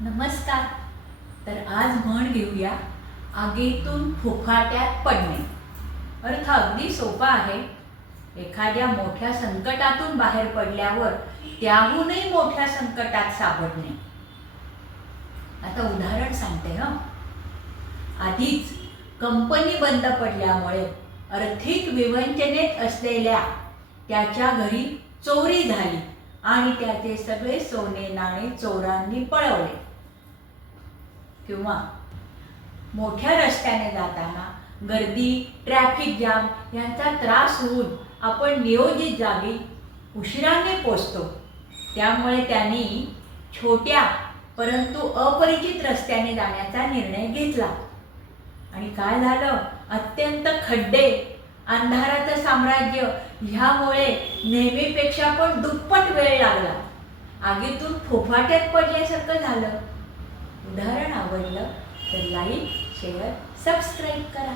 नमस्कार. तर आज म्हण घेऊया आगीतून फुफाट्यात पडणे. अर्थ अगदी सोपा आहे. एखाद्या मोठ्या संकटातून बाहेर पडल्यावर त्याहूनही मोठ्या संकटात सापडणे. आता उदाहरण सांगते हं. आधीच कंपनी बंद पडल्यामुळे आर्थिक विवंचनेत असलेल्या त्याच्या घरी चोरी झाली आणि त्याचे सगळे सोने नाणे चोरांनी पळवले. किंवा मोठ्या रस्त्याने जाताना गर्दी ट्रॅफिक जाम यांचा त्रास होऊन आपण नियोजित जागी उशिराने पोचतो त्यामुळे त्यांनी छोट्या परंतु अपरिचित रस्त्याने जाण्याचा निर्णय घेतला. आणि काय झालं? अत्यंत खड्डे अंधाराचं साम्राज्य ह्यामुळे नेहमीपेक्षा पण दुप्पट वेळ लागला. आगीतून फोफाट्यात पडल्यासारखं झालं. उदाहरण आवडलं तर लाईक शेअर सबस्क्राईब करा.